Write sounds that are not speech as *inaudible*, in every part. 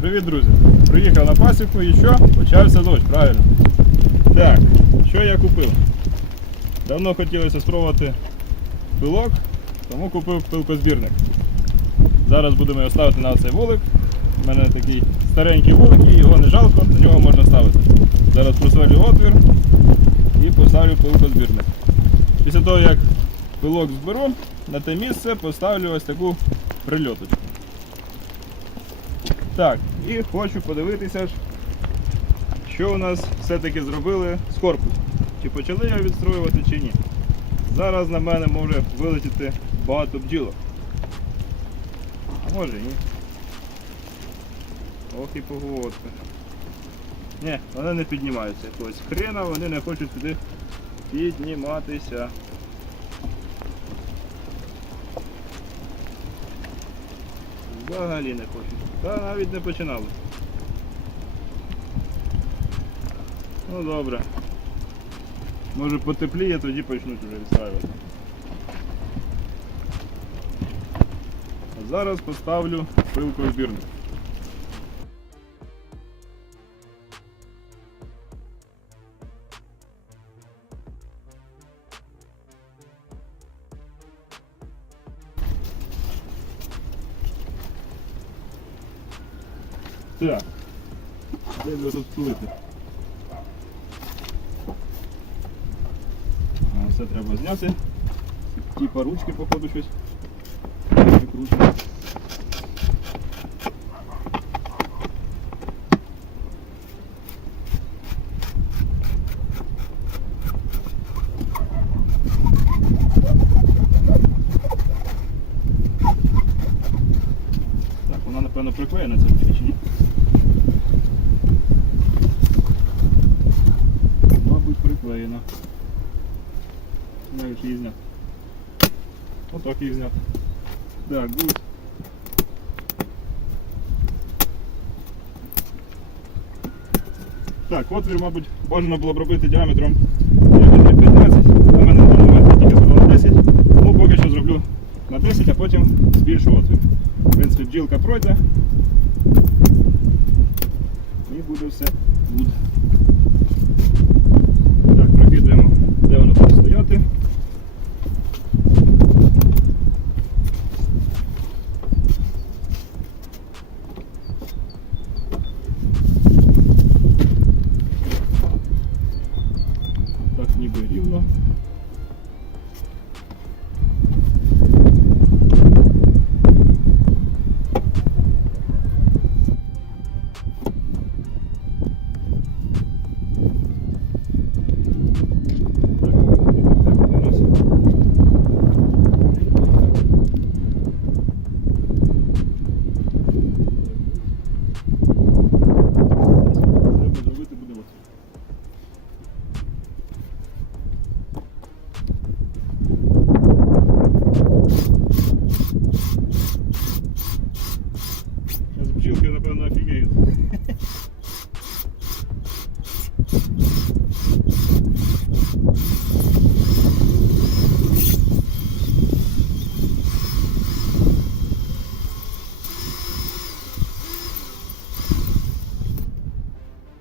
Привіт, друзі! Приїхав на пасіку і що? Почався дощ, правильно. Так, що я купив? Давно хотілося спробувати пилок, тому купив пилкозбірник. Зараз будемо його ставити на цей вулик. У мене такий старенький вулик і його не жалко, на нього можна ставити. Зараз просверлю отвір і поставлю пилкозбірник. Після того, як пилок зберу, на те місце поставлю ось таку прильоточку. Так, і хочу подивитися, що у нас все-таки зробили з корпусом. Чи почали його відстроювати, чи ні. Зараз на мене може вилетіти багато бджілок. А може ні. Ох і погодка. Ні, вони не піднімаються якогось хрена, вони не хочуть сюди підніматися. Взагалі не хочуть. Та навіть не починали. Ну добре. Може потепліє, тоді почнуть вже відстраювати. Зараз поставлю пилку збірник. Так. Де його тут втулити? А, Все треба зняти. Типа ручки, походу, щось. Прикручено. Так, вона напевно приклеєна ця ні? Мабуть, приклеєна. Її зняти. Отак її зняти. Так, гусь. Так, отвір, мабуть, бажано було б робити діаметром 15, а мене на тільки зробила 10, ну поки що зроблю на 10, а потім збільшу отвір. В принципі, бджілка пройде. І буде все good. Зараз бджілки, напевно, офігеють.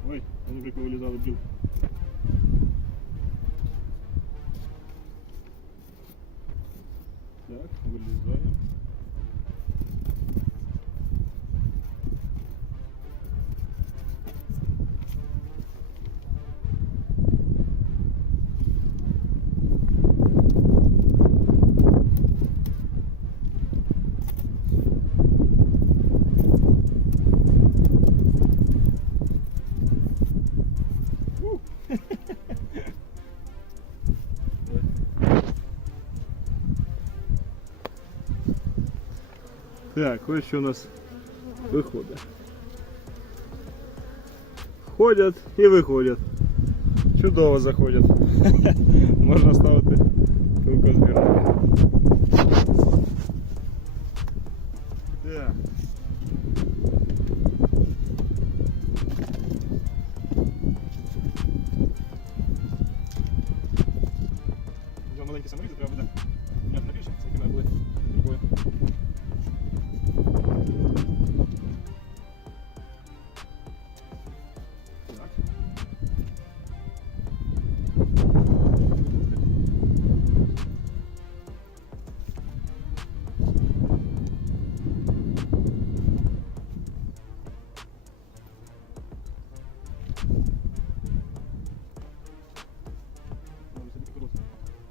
Ой, вони вже повилізали бджілки. Так, ось що у нас виходить. Ходять і виходять. Чудово заходять. *laughs* Можна ставити пилкозбірники. Так. За маленькі саморізи треба буде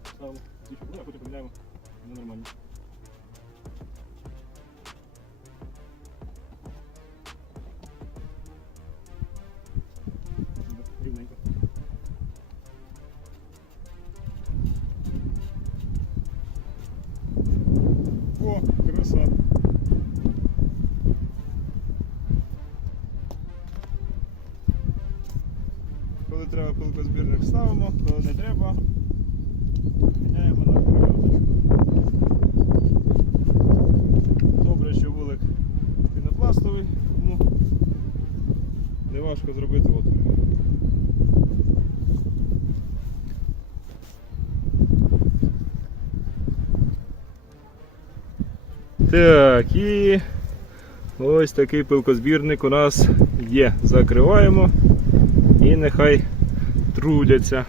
Ставимо, а потім поміняємо на нормальний. Ставимо, коли не треба, міняємо на прив'язочку. Добре, що вулик пінопластовий, тому не важко зробити отвори. Так, і ось такий пилкозбірник у нас є. Закриваємо і нехай трудяться.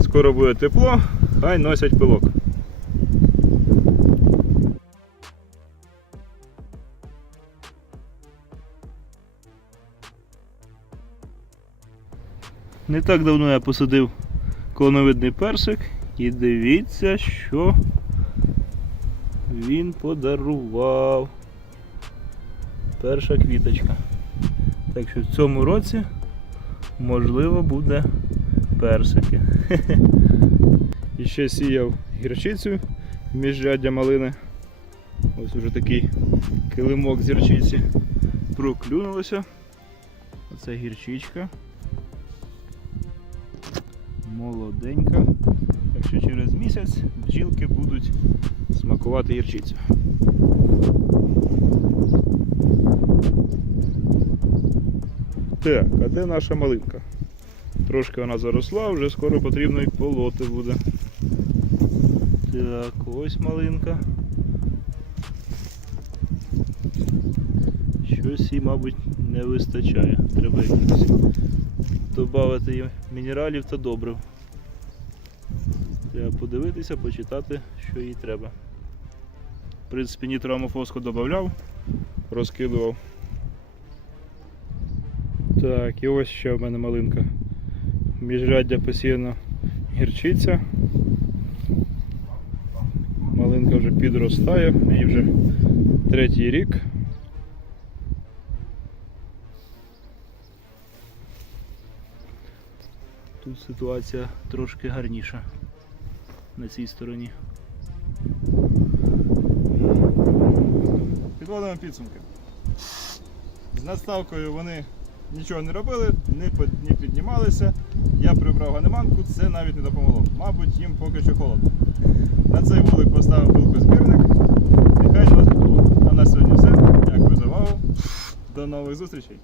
Скоро буде тепло, хай носять пилок. Не так давно я посадив клоновидний персик і дивіться, що він подарував. Перша квіточка. Так що в цьому році можливо буде персики. *laughs* І ще сіяв гірчицю міжряддя малини. Ось уже такий килимок з гірчиці проклюнулося. Оце гірчичка. Молоденька. Так що через місяць бджілки будуть смакувати гірчицю. Так, а де наша малинка? Трошки вона заросла, вже скоро потрібно і полоти буде. Так, ось малинка. Щось їй, мабуть, не вистачає. Треба якось додати їй мінералів та добрив. Треба подивитися, почитати, що їй треба. В принципі, нітроамофоску додавав, розкидував. Так, і ось ще в мене малинка. Міжряддя посіяно гірчиця. Малинка вже підростає, їй вже третій рік. Тут ситуація трошки гарніша на цій стороні. Підводимо підсумки. З надставкою вони нічого не робили, не, піднімалися. Я прибрав ганеманку, це навіть не допомогло. Мабуть, їм поки що холодно. На цей вулик поставив пилкозбірник. Нехай вас було. А на сьогодні все. Дякую за увагу. До нових зустрічей.